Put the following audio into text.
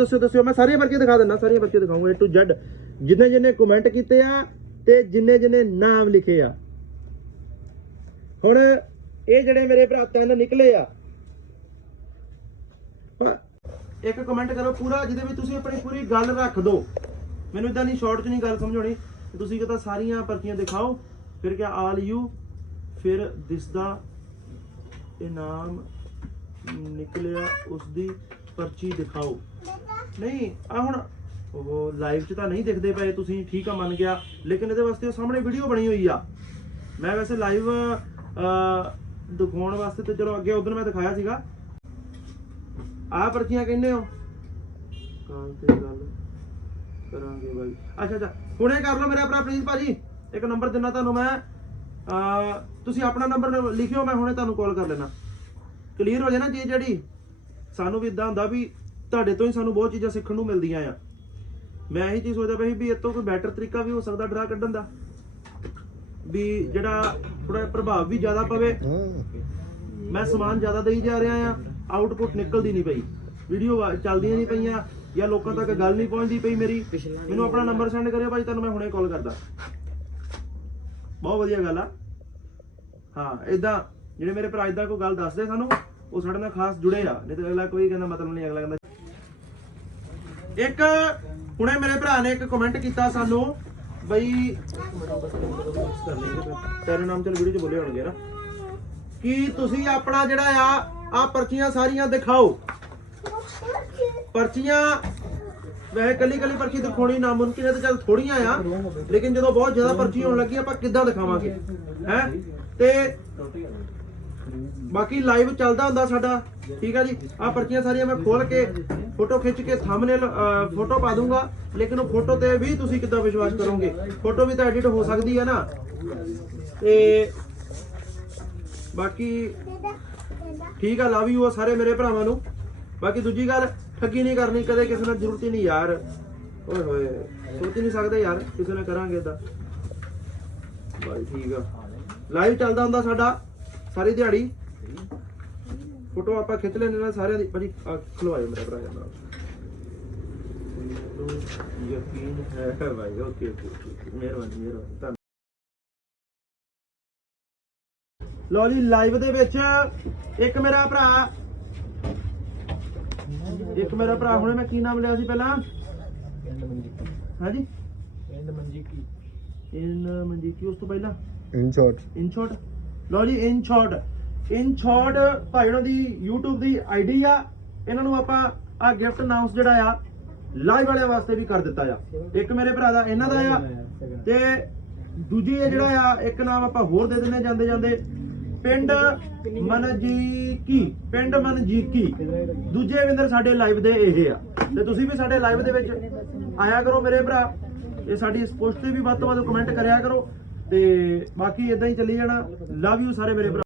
ਦੱਸੋ ਦੱਸੋ ਮੈਂ ਸਾਰੀਆਂ ਪਰਚੀਆਂ ਦਿਖਾ ਦਿੰਦਾ, ਸਾਰੀਆਂ ਪਰਚੀਆਂ ਦਿਖਾਉਂਗਾ, A to Z ਜਿੰਨੇ ਜਿੰਨੇ ਕਮੈਂਟ ਕੀਤੇ ਆ ਤੇ ਜਿੰਨੇ ਜਿੰਨੇ ਨਾਮ ਲਿਖੇ ਆ। ਹੁਣ ਇਹ ਜਿਹੜੇ ਮੇਰੇ ਭਰਾ ਤਿੰਨ ਨਿਕਲੇ ਆ, ਪ- ਇੱਕ ਕਮੈਂਟ ਕਰੋ ਪੂਰਾ, ਜਿਹਦੇ ਵਿੱਚ ਤੁਸੀਂ ਆਪਣੀ ਪੂਰੀ ਗੱਲ ਰੱਖ ਦਿਓ ਮੈਨੂੰ ਇਦਾਂ ਨਹੀਂ ਸ਼ਾਰਟ 'ਚ ਨਹੀਂ ਗੱਲ ਸਮਝਾਉਣੀ ਤੁਸੀਂ ਕਹਿੰਦਾ ਸਾਰੀਆਂ ਪਰਚੀਆਂ ਦਿਖਾਓ, ਫਿਰ ਕਿਆ ਆਲ ਯੂ ਫਿਰ ਦਿਸਦਾ ਇਨਾਮ ਨਿਕਲਿਆ ਉਸ ਦੀ ਪਰਚੀ ਦਿਖਾਓ। ਨਹੀਂ ਆ ਹੁਣ ਉਹ ਲਾਈਵ 'ਚ ਤਾਂ ਨਹੀਂ ਦਿਖਦੇ ਪਏ ਤੁਸੀਂ ਠੀਕ ਆ ਮੰਨ ਗਿਆ। ਲੇਕਿਨ ਇਹਦੇ ਵਾਸਤੇ ਉਹ ਸਾਹਮਣੇ ਵੀਡੀਓ ਬਣੀ ਹੋਈ ਆ। ਮੈਂ ਵੈਸੇ ਲਾਈਵ ਦਿਖਾਉਣ ਵਾਸਤੇ ਤੇ ਚਲੋ ਅੱਗੇ ਉਦੋਂ ਮੈਂ ਦਿਖਾਇਆ ਸੀਗਾ। ਆ ਪਰਚੀਆਂ ਕਹਿੰਦੇ ਹੋ? ਕਾਲ ਤੇ ਗੱਲ ਕਰਾਂਗੇ ਬਾਈ। ਅੱਛਾ ਅੱਛਾ ਹੁਣੇ ਕਰ ਲਓ ਮੇਰਾ ਭਰਾ ਪਲੀਜ਼ ਭਾਜੀ। ਇੱਕ ਨੰਬਰ ਦਿੰਨਾ ਤੁਹਾਨੂੰ ਮੈਂ। ਅਹ, ਤੁਸੀਂ ਆਪਣਾ ਨੰਬਰ ਲਿਖਿਓ ਮੈਂ ਹੁਣੇ ਤੁਹਾਨੂੰ ਕਾਲ ਕਰ ਲੈਣਾ ਕਲੀਅਰ ਹੋ ਜਾਏ ਨਾ ਚੀਜ਼ ਜਿਹੜੀ? ਸਾਨੂੰ ਵੀ ਇਦਾਂ ਹੁੰਦਾ ਵੀ ਤੁਹਾਡੇ ਤੋਂ ਹੀ ਸਾਨੂੰ ਬਹੁਤ ਚੀਜ਼ਾਂ ਸਿੱਖਣ ਨੂੰ ਮਿਲਦੀਆਂ ਆ। ਮੈਂ ਇਹੀ ਚੀਜ਼ ਸੋਚਦਾ ਪਿਆ ਸੀ ਵੀ ਇਹ ਤੋਂ ਕੋਈ ਬੈਟਰ ਤਰੀਕਾ ਵੀ ਹੋ ਸਕਦਾ ਡਰਾ ਕੱਢਣ ਦਾ। ਵੀ ਜਿਹੜਾ ਥੋੜਾ ਪ੍ਰਭਾਵ ਵੀ ਜ਼ਿਆਦਾ ਪਵੇ। ਮੈਂ ਸਮਾਨ ਜ਼ਿਆਦਾ ਦੇਈ ਜਾ ਰਿਹਾ ਆ ਆਊਟਪੁੱਟ ਨਿਕਲਦੀ ਨਹੀਂ ਪਈ। ਵੀਡੀਓ ਚੱਲਦੀਆਂ ਨਹੀਂ ਪਈਆਂ ਜਾਂ ਲੋਕਾਂ ਤੱਕ ਗੱਲ ਨਹੀਂ ਪਹੁੰਚਦੀ ਪਈ ਮੇਰੀ। ਮੈਨੂੰ ਆਪਣਾ ਨੰਬਰ ਸੈਂਡ ਕਰਿਓ ਭਾਈ ਤੁਹਾਨੂੰ ਮੈਂ ਹੁਣੇ ਕਾਲ ਕਰਦਾ। ਬਹੁਤ ਵਧੀਆ ਗੱਲ ਆ। ਹਾਂ ਇਦਾਂ ਜਿਹੜੇ ਮੇਰੇ ਭਰਾ ਇਦਾਂ ਕੋਈ ਗੱਲ ਦੱਸਦੇ ਸਾਨੂੰ, ਉਹ ਸਾਡੇ ਨਾਲ ਖਾਸ ਜੁੜੇ ਆ। ਨਹੀਂ ਤਾਂ ਅਗਲਾ ਕੋਈ ਕਹਿੰਦਾ ਮਤਲਬ ਨਹੀਂ, ਅਗਲਾ ਕਹਿੰਦਾ ਇੱਕ, ਹੁਣੇ ਮੇਰੇ ਭਰਾ ਨੇ ਇੱਕ ਕਮੈਂਟ ਕੀਤਾ ਸਾਨੂੰ, ਬਈ ਤੇਰੇ ਨਾਮ ਚਲ ਵੀਡੀਓ ਚ ਬੋਲੇ ਹੋਣਗੇ ਨਾ, ਕਿ ਤੁਸੀਂ ਆਪਣਾ ਜਿਹੜਾ ਆ ਆ ਪਰਚੀਆਂ ਸਾਰੀਆਂ ਦਿਖਾਓ। ਪਰਚੀਆਂ, ਵੈਸੇ ਕੱਲੀ ਕੱਲੀ ਪਰਚੀ ਦਿਖਾਉਣੀ ਨਾਮੁਮਕਿਨ ਹੈ ਤੇ ਚੱਲ ਥੋੜੀਆਂ ਆ, ਲੇਕਿਨ ਜਦੋਂ ਬਹੁਤ ਜ਼ਿਆਦਾ ਪਰਚੀ ਹੋਣ ਲੱਗੀ ਆਪਾਂ ਕਿੱਦਾਂ ਦਿਖਾਵਾਂਗੇ? ਹੈ? ਤੇ ਬਾਕੀ ਲਾਈਵ ਚੱਲਦਾ ਹੁੰਦਾ ਸਾਡਾ, ਠੀਕ ਆ ਜੀ? ਆ ਪਰਚੀਆਂ ਸਾਰੀਆਂ ਮੈਂ ਖੋਲ ਕੇ ਫੋਟੋ ਖਿੱਚ ਕੇ ਥੰਬਨੇਲ ਫੋਟੋ ਪਾ ਦੂੰਗਾ, ਲੇਕਿਨ ਉਹ ਫੋਟੋ ਤੇ ਵੀ ਤੁਸੀਂ ਕਿੱਦਾਂ ਵਿਸ਼ਵਾਸ ਕਰੋਗੇ? ਫੋਟੋ ਵੀ ਤਾਂ ਐਡਿਟ ਹੋ ਸਕਦੀ ਹੈ ਨਾ। ਤੇ ਬਾਕੀ ਠੀਕ ਆ ਲਵ ਯੂ ਆ ਸਾਰੇ ਮੇਰੇ ਭਰਾਵਾਂ ਨੂੰ। ਬਾਕੀ ਦੂਜੀ ਗੱਲ, ਠੱਗੀ ਨਹੀਂ ਕਰਨੀ, ਕਦੇ ਕਿਸੇ ਨਾਲ ਜ਼ਰੂਰਤ ਹੀ ਨਹੀਂ ਯਾਰ। ਓਏ ਹੋਏ, ਸੋਚ ਹੀ ਨਹੀਂ ਸਕਦੇ ਯਾਰ, ਕਿਸੇ ਨਾਲ ਕਰਾਂਗੇ ਇਦਾਂ ਬਾਈ ਠੀਕ ਆ। ਲਾਈਵ ਚੱਲਦਾ ਹੁੰਦਾ ਸਾਡਾ। ਸਾਰੀ ਦਿਹਾੜੀ। ਫੋਟੋ ਆਪਾਂ ਖਿੱਚ ਲੈਣੇ ਨਾਲ ਸਾਰਿਆਂ ਦੀ। ਭਾਜੀ ਖਲਵਾਇਓ ਮੇਰਾ ਭਰਾ ਮੈਨੂੰ ਯਕੀਨ ਹੈ ਭਾਈ ਓਕੇ ਓਕੇ ਓਕੇ। ਮਿਹਰਬਾਨੀ ਮਿਹਰਬਾਨੀ। ਧੰਨਵਾਦ ਲੋ ਜੀ ਲਾਈਵ ਦੇ ਵਿੱਚ ਇੱਕ ਮੇਰਾ ਭਰਾ। ਇੱਕ ਮੇਰਾ ਭਰਾ। ਹੁਣੇ ਮੈਂ ਕੀ ਨਾਮ ਲਿਆ ਸੀ ਪਹਿਲਾਂ? ਹਾਂਜੀ? ਇਨ ਮਨਜੀਕੀ ਉਸ ਤੋਂ ਪਹਿਲਾਂ? ਇਨ ਸ਼ਾਰਟ ਇਨ ਸ਼ਾਰਟ ਲਓ ਜੀ ਇਨ ਸ਼ਾਰਟ ਇਨ ਸ਼ਾਰਟ ਭਾਈ ਉਹਨਾਂ ਦੀ YouTube ਦੀ ਆਈਡੀ ਆ। ਇਹਨਾਂ ਨੂੰ ਆਪਾਂ ਆ ਗਿਫਟ ਅਨਾਉਂਸ ਜਿਹੜਾ ਆ ਲਾਈਵ ਵਾਲਿਆਂ ਵਾਸਤੇ ਵੀ ਕਰ ਦਿੱਤਾ ਆ। ਇੱਕ ਮੇਰੇ ਭਰਾ ਦਾ, ਇਹਨਾਂ ਦਾ ਆ। ਤੇ ਦੂਜੀ ਇਹ ਜਿਹੜਾ ਆ, ਇੱਕ ਨਾਮ ਆਪਾਂ ਹੋਰ ਦੇ ਦਿੰਨੇ ਜਾਂਦੇ ਜਾਂਦੇ। ਪਿੰਡ ਮਨਜੀਕੀ ਪਿੰਡ ਮਨਜੀਕੀ ਦੂਜੇ ਵਿੰਦਰ ਸਾਡੇ ਲਾਈਵ ਦੇ ਇਹ ਆ। ਤੇ ਤੁਸੀਂ ਵੀ ਸਾਡੇ ਲਾਈਵ ਦੇ ਵਿੱਚ ਆਇਆ ਕਰੋ ਮੇਰੇ ਭਰਾ। ਇਹ ਸਾਡੀ ਇਸ ਪੋਸਟ ਤੇ ਵੀ ਵੱਧ ਤੋਂ ਵੱਧ ਕਮੈਂਟ ਕਰਿਆ ਕਰੋ। ਤੇ ਬਾਕੀ ਇਦਾਂ ਹੀ ਚੱਲੀ ਜਾਣਾ। ਲਵ ਯੂ ਸਾਰੇ ਮੇਰੇ ਭਰਾ।